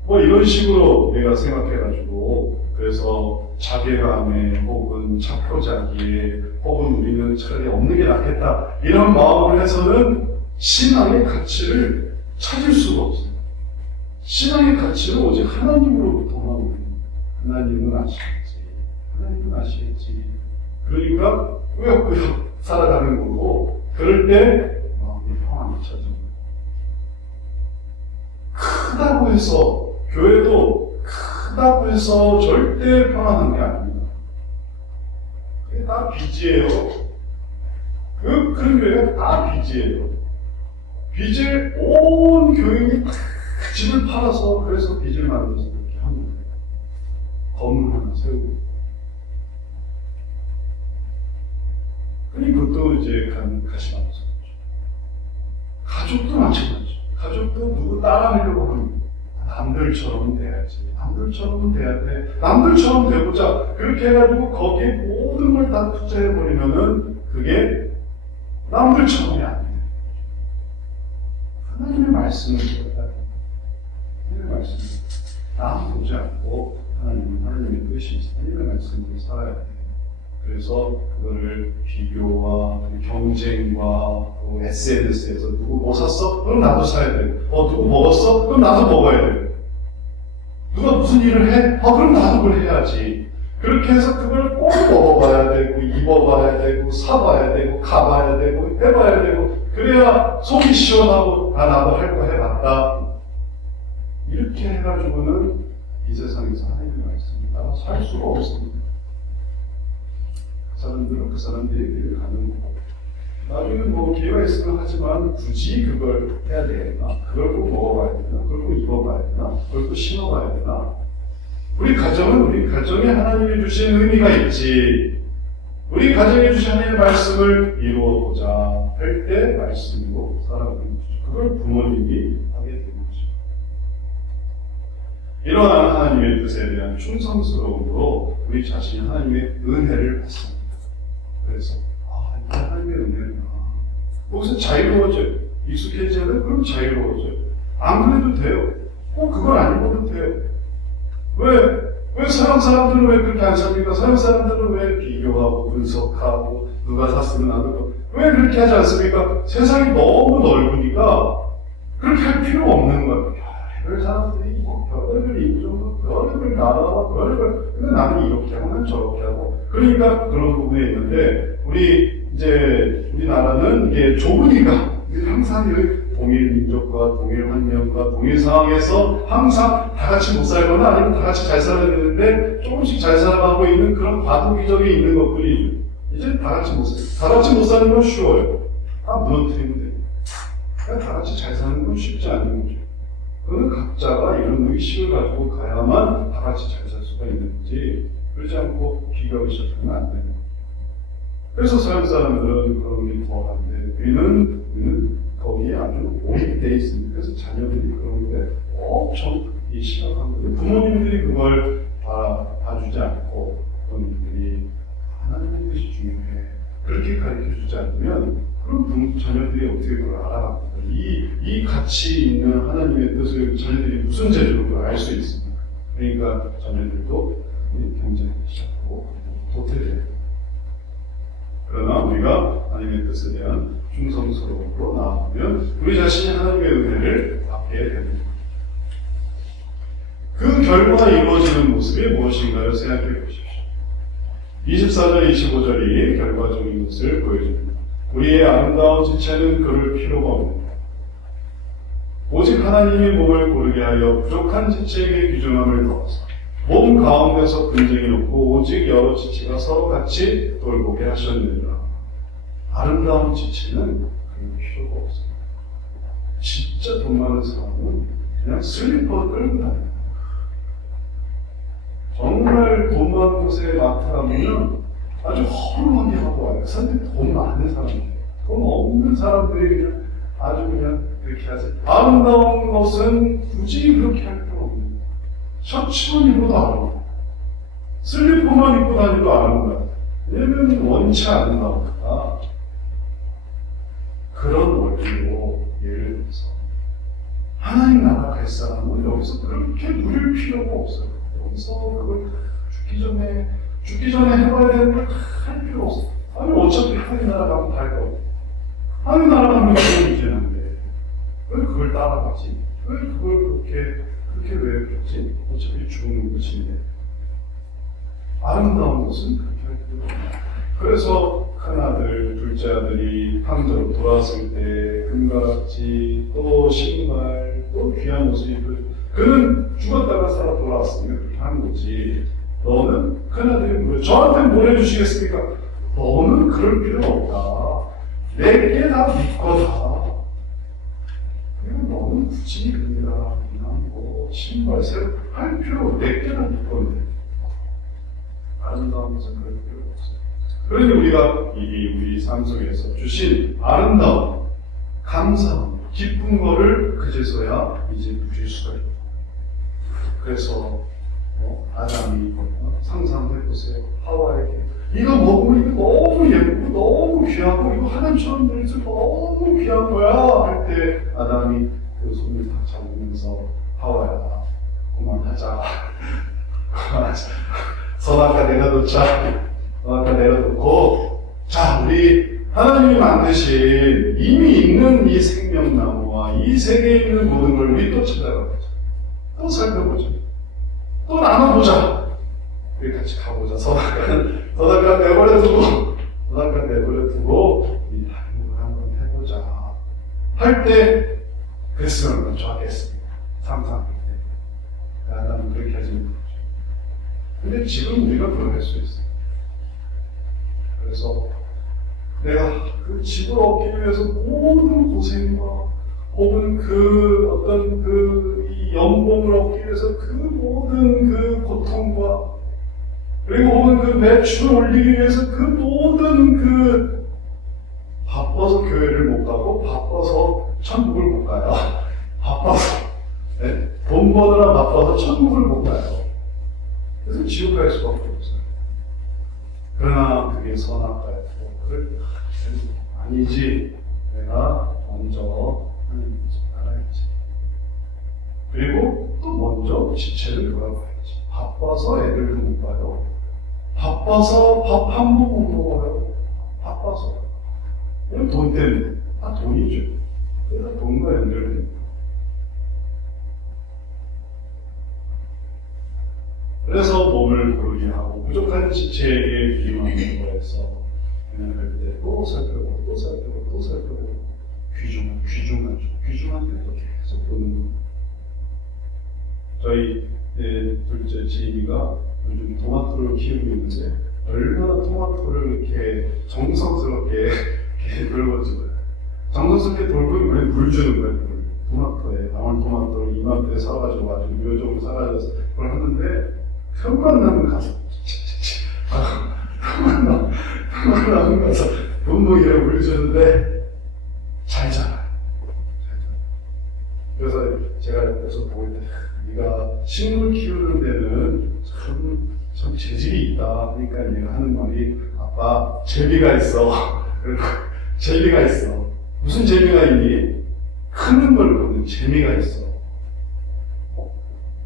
뭐 이런 식으로 내가 생각해가지고 그래서 자괴감에 혹은 자포자기에 혹은 우리는 차라리 없는 게 낫겠다 이런 마음을 해서는 신앙의 가치를 찾을 수가 없어요. 신앙의 가치는 오직 하나님으로부터만 오는 하나님은 아시겠지. 그러니까 꾸역꾸역 살아가는 거고 그럴 때 마음이 평안이 찾아옵니다. 크다고 해서 교회도 크다고 해서 절대 평안한 게 아닙니다. 그게 다 빚이에요. 그런 교회가 다 빚이에요. 빚을 온 교인이 집을 팔아서 그래서 빚을 만들어서 그렇게 하는 거예요. 건물 하나 세우고. 그러니 그것도 이제 가시마면서 가족도 마찬가지죠. 가족도 누구 따라하려고 하는 거예요. 남들처럼 돼야지. 남들처럼 돼야 돼. 남들처럼 돼보자. 그렇게 해가지고 거기에 모든 걸 다 투자해버리면은 그게 남들처럼이 안 돼. 하나님의 말씀을 들었다. 하나님의 말씀을 남 보지 않고 하나님의 뜻이 있어. 하나님의 말씀으로 살아야 돼. 그래서 그거를 비교와 경쟁과 SNS에서 누구 뭐 샀어? 그럼 나도 사야 돼. 누구 먹었어? 그럼 나도 먹어야 돼. 누가 무슨 일을 해? 그럼 나도 그걸 해야지. 그렇게 해서 그걸 꼭 먹어봐야 되고, 입어봐야 되고, 사봐야 되고, 가봐야 되고, 해봐야 되고, 그래야 속이 시원하고, 나도 할 거 해봤다. 이렇게 해가지고는 이 세상에서 하나님의 말씀을 다 살 수가 없습니다. 사람들은 그 사람들의 길을 가는 거고, 나중에 뭐 기회가 있으면 하지만 굳이 그걸 해야 되겠나? 그걸 꼭 먹어봐야 되나? 그걸 꼭 입어봐야 되나? 그걸 또 신어봐야 되나? 우리 가정은 우리 가정에 하나님이 주신 의미가 있지. 우리 가정에 주신 하나님의 말씀을 이루어보자 할 때 말씀으로 살아가는 거죠. 그걸 부모님이 하게 되는 거죠. 이러한 하나님의 뜻에 대한 충성스러움으로 우리 자신이 하나님의 은혜를 받습니다. 그래서 이게 하나님의 은혜구나. 거기서 자유로워져요. 익숙해지면 그럼 자유로워져요. 안 그래도 돼요. 꼭 그걸 안 입어도 돼요. 왜 서양 사람들은 왜 그렇게 안 삽니까? 서양 사람들은 왜 비교하고 분석하고 누가 샀으면 나도 왜 그렇게 하지 않습니까? 세상이 너무 넓으니까 그렇게 할 필요 없는 거예요. 별별 사람들이 별별 인종, 별별 나라와 별별 근데 나는 이렇게 하고 난 저렇게 하고 그러니까 그런 부분에 있는데 우리나라는 이게 좁으니까 항상 동일 민족과 동일 환경과 동일 상황에서 항상 다 같이 못 살거나 아니면 다 같이 잘 살아야 되는데 조금씩 잘 살아가고 있는 그런 과도기적이 있는 것뿐이죠. 이제 다 같이 못 살아요. 다 같이 못 사는 건 쉬워요. 다 무너뜨리면 돼요. 그러니까 다 같이 잘 사는 건 쉽지 않은 거죠. 그건 각자가 이런 의식을 가지고 가야만 다 같이 잘 살 수가 있는 거지. 그렇지 않고 비교하기 시작하면 안 되는 거예요. 그래서 서양 사람들은 그런 게 더 한데 우리는 거기에 아주 오입되어 있습니다. 그래서 자녀들이 그런 거에 엄청 심각한 거예요. 부모님들이 그걸 봐주지 않고 부모님들이 하나님의 뜻이 중요해 그렇게 가르쳐주지 않으면 그럼 자녀들이 어떻게 그걸 알아갑니까? 이 가치 있는 하나님의 뜻을 자녀들이 무슨 재주로 그걸 알 수 있습니까? 그러니까 자녀들도 경쟁하기 시작하고 도태돼요. 그러나 우리가 하나님의 뜻에 대한 충성스러움으로 나아가면 우리 자신이 하나님의 은혜를 받게 됩니다. 그 결과 이루어지는 모습이 무엇인가를 생각해 보십시오. 24절, 25절이 결과적인 것을 보여줍니다. 우리의 아름다운 지체는 그럴 필요가 없는다. 오직 하나님이 몸을 고르게 하여 부족한 지체에게 귀중함을 더하사 몸 가운데서 분쟁이 없고 오직 여러 지체가 서로 같이 돌보게 하셨느니라. 아름다운 지체는 그럴 필요가 없습니다. 진짜 돈 많은 사람은 그냥 슬리퍼 끌고 다녀요. 정말 돈 많은 곳에 마트 가면 아주 허름하게 하고 와요. 그런데 돈 많은 사람들, 돈 없는 사람들이 그냥 아주 그냥 그렇게 하지. 아름다운 것은 굳이 그렇게 할 필요 없는 거예요. 셔츠만 입어도 아름다워요. 슬리퍼만 입고 다니도 아름다워요. 왜냐면 원치 아름다우니까. 그런 원리로 예를 들어서 하나님 나라 갈 사람은 여기서 그렇게 누릴 필요가 없어요. 여기서 그걸 죽기 전에 해봐야 되는 걸 할 필요 없어. 아니 어차피 하나님 나라 가면 갈 거고 하나님 나라 가면 그런 문제인데 왜 그걸 따라가지? 왜 그걸 그렇게 왜 그러지? 어차피 죽는 것인데 아름다운 것은 그렇게 할 필요 없어요. 그래서 큰아들, 둘째 아들이 황제로 돌아왔을 때 금가락지, 또 신발, 또 귀한 옷을 입고 그는 죽었다가 살아 돌아왔으면 그렇게 하는 거지. 너는 큰아들이 물어 저한테 뭘 해주시겠습니까? 너는 그럴 필요 없다. 내게 다 네 거다. 그리고 너는 굳이 금가락이나 뭐 신발 새로 할 필요 없어. 내게 다 네 건데. 아름다운 것은 그럴 필요 없어요. 그러니 우리가 우리 삶 속에서 주신 아름다움, 감사함, 기쁜 거를 그제서야 이제 누릴 수가 있다. 그래서 아담이 상상해보세요. 하와에게 이거 먹으면 이거 너무 예쁘고 너무 귀하고 이거 하나님처럼 들려서 너무 귀한 거야 할 때 아담이 그 손을 다 잡으면서 하와야 그만하자. 선악과 내려놓자. 선악과 내려놓고 자 우리 하나님이 만드신 이미 있는 이 생명나무와 이 세계에 있는 모든 걸 우리 또 찾아가보자. 또 살펴보자. 또 나눠보자. 우리 같이 가보자. 선악과 내버려두고 우리 다른 걸 한번 해보자. 할 때 그랬으면 얼마나 좋았겠습니까? 상상할 때. 아담은 그렇게 하지 못했죠. 근데 지금 우리가 그걸 할 수 있어요. 그래서 내가 그 집을 얻기 위해서 모든 고생과 혹은 그 어떤 이 연봉을 얻기 위해서 그 모든 그 고통과 그리고 혹은 그 매출을 올리기 위해서 그 모든 그 바빠서 교회를 못 가고 바빠서 천국을 못 가요. 바빠서 네? 돈 버느라 바빠서 천국을 못 가요. 그래서 지옥 갈 수밖에 없어요. 그러나 그게 선악과의 그걸 아니지. 내가 먼저 하나님 알아야지. 그리고 또 먼저 지체를 돌아봐야지. 바빠서 애들도 못 봐요. 바빠서 밥 한 번 못 먹어요. 바빠서. 이건 돈 때문에. 돈이죠. 그래서 돈과 연결됩니다. 그래서 몸을 고르게 하고 부족한 지체에게 비유하는 거에서 그냥 할 때 또 살펴보고 또 살펴보고 또 살펴보고 귀중하죠. 귀중한데 또 계속 보는 거. 저희 둘째 지임이가 요즘 토마토를 키우고 있는데 얼마나 토마토를 이렇게 정성스럽게 이렇게 돌봐줘요. 정성스럽게 돌고 왜 물 주는 거예요. 물. 토마토에 방울토마토를 이마트에 사가지고 아주 묘종을 사가지고 그걸 하는데 틈만 나면 가서 틈만 나면 가서 분무기에 물 주는데 잘 자라요. 그래서 제가 옆에서 보고 있는데 네가 식물 키우는 데는 참 재질이 있다. 그러니까 얘가 하는 말이 아빠 재미가 있어. 재미가 있어. 무슨 재미가 있니? 크는 걸 보는 재미가 있어.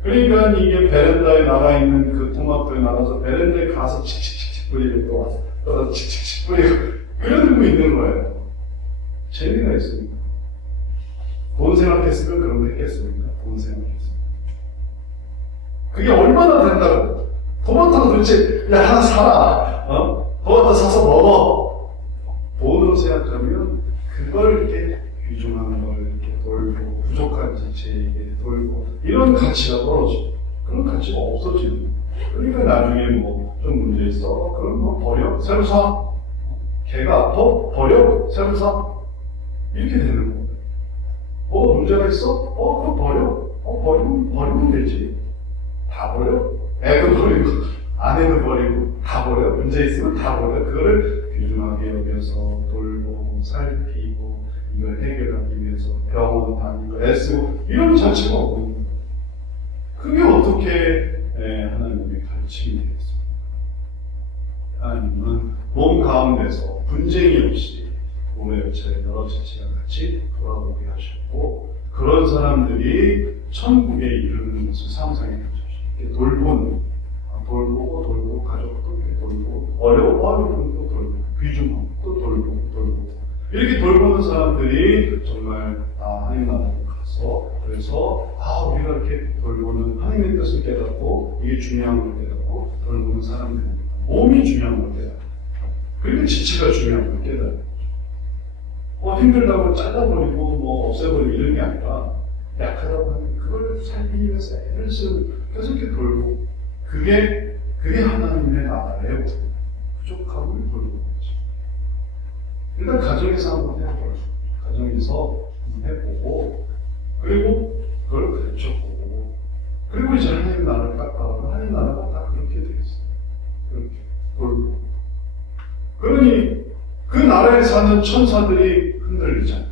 그러니까 이게 베란다에 나가 있는 그 토마토에 나가서 베란다에 가서 칙칙칙 뿌리고 또 와서 또 칙칙칙 뿌리고 그러고 있는 거예요. 재미가 있으니까. 돈 생각했으면 그런 거 했겠습니까? 돈 생각했으면. 그게 얼마나 된다고. 토마토가 도대체 야 하나 사라. 토마토 사서 먹어. 돈으로 생각하면 그걸 이렇게 귀중한 걸 이렇게 돌고 부족한 지체에게 돌고 이런 가치가 떨어지고 그런 가치가 없어지는. 그러니까 나중에 뭐 좀 문제 있어. 그럼 뭐 버려. 새로 사. 개가 아파. 버려. 새로 사. 이렇게 되는 거예요. 뭐 문제가 있어? 그거 버려. 버리면 되지. 다 버려. 애도 버리고, 아내도 버리고, 다 버려. 문제 있으면 다 버려. 그거를 귀중하게 여겨서 돌보고, 살피고, 이걸 해결하기 위해서 병원 다니고, 애쓰고, 이런 자체가 없는 거예요. 그게 어떻게 하나님의 가르침이 되겠습니까? 하나님은 몸 가운데서 분쟁이 없이 몸의 여체를 여러 지체가 같이 돌아보게 하셨고 그런 사람들이 천국에 이르는 것을 상상해 보십시오. 돌보는 돌보고 가족도 이렇게 돌보고 어려운 또 돌보고 귀중하고 또 돌보고 이렇게 돌보는 사람들이 정말 하나님 나라에 가서 그래서 우리가 이렇게 돌보는 하나님의 뜻을 깨닫고 이게 중요한 걸 깨닫고 돌보는 사람들입니다. 몸이 중요한 걸 깨닫고 그러니까 지체가 중요한 걸 깨닫고 힘들다고 잘라버리고 뭐 없애버리고 이런 게 아니라 약하다고 하면 그걸 살기 위해서 애를 쓰고 계속 이렇게 돌고 그게 하나님의 나라의 부족함을 돌보는 거지. 일단 가정에서 한번 해보고 가정에서 해보고 그리고 그걸 가르쳐보고 그리고 이제 하나님 나라를 딱 봐도 하나님 나라가 다 그렇게 되어 있어요. 그렇게 돌보고 그러니 그 나라에 사는 천사들이 흔들리잖아요.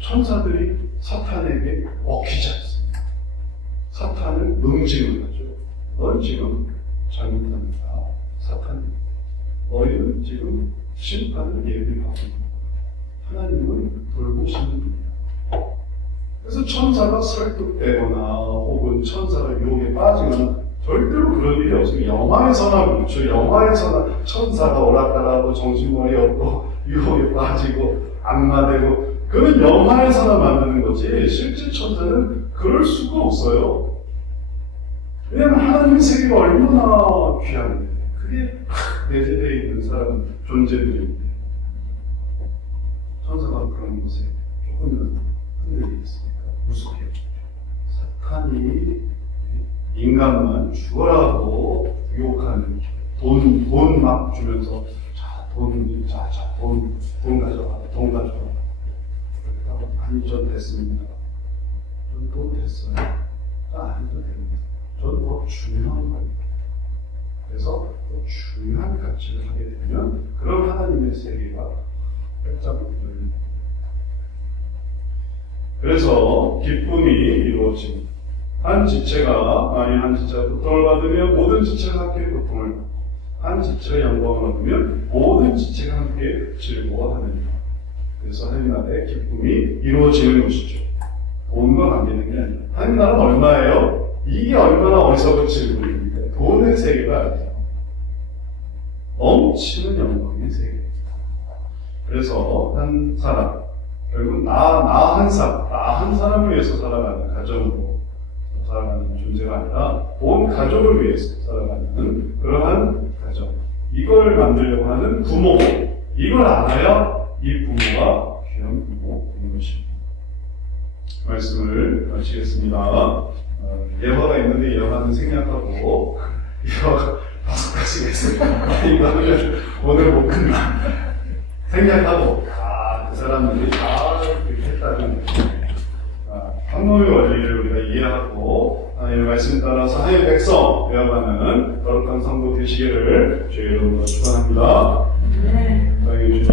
천사들이 사탄에게 먹히지 않습니다. 사탄을 능징을 하죠. 넌 지금 잘못합니다. 사탄이. 너희는 지금 심판을 예비하고 하나님을 돌보시는 분이야. 그래서 천사가 설득되거나 혹은 천사가 유혹에 빠지거나 절대로 그런 일이 없어요. 영화에서나 그렇죠. 영화에서나 천사가 오락가락하고 정신머리 없고 유혹에 빠지고 악마되고 그건 영화에서나 만드는 거지 실제 천사는 그럴 수가 없어요. 왜냐하면 하나님의 세계가 얼마나 귀한데 그게 내재되어 있는 사람 존재들인데 천사가 그런 것에 조금이라도 흔들리겠습니까? 무섭게 사탄이 인간만 죽어라고 유혹하는 돈 막 주면서 돈 가져가. 그렇게 하고 아니 전 됐습니다. 전 돈 됐어요. 아니도 됩니다. 전 더 중요한 겁니다. 그래서 더 중요한 가치를 하게 되면 그런 하나님의 세계가 활짝 열립니다. 그래서 기쁨이 이루어집니다. 한 지체가 만일 한 지체가 고통을 받으면 모든 지체가 함께 고통을 받고 한 지체가 영광을 얻으면 모든 지체가 함께 즐거워하느니라. 그래서 하나님 나라의 기쁨이 이루어지는 것이죠. 돈과 관계된 게 아니라 하나님 나라는 얼마예요? 이게 얼마나 어리석은 질문입니까? 돈의 세계가 아니에요. 넘치는 영광의 세계. 그래서 한 사람, 결국 나 한 사람을 위해서 살아가는 가정으로 살아가는 존재가 아니라 온 가족을 위해서 살아가는 그러한 가정. 이걸 만들려고 하는 부모. 이걸 알아야 이 부모가 귀한 부모인 것입니다. 말씀을 마치겠습니다. 예화가 있는데 예화는 생략하고 예화가 5가지가 있습니다. 이거는 오늘 못 끝나. 생략하고 그 사람들이 다 그렇게 했다는 황놈의 원리를 우리가 이해하고 하나님의 말씀 따라서 하나님의 백성 되어가는 거룩한 성도 되시기를 주의 이름으로 축원합니다. 네. 주님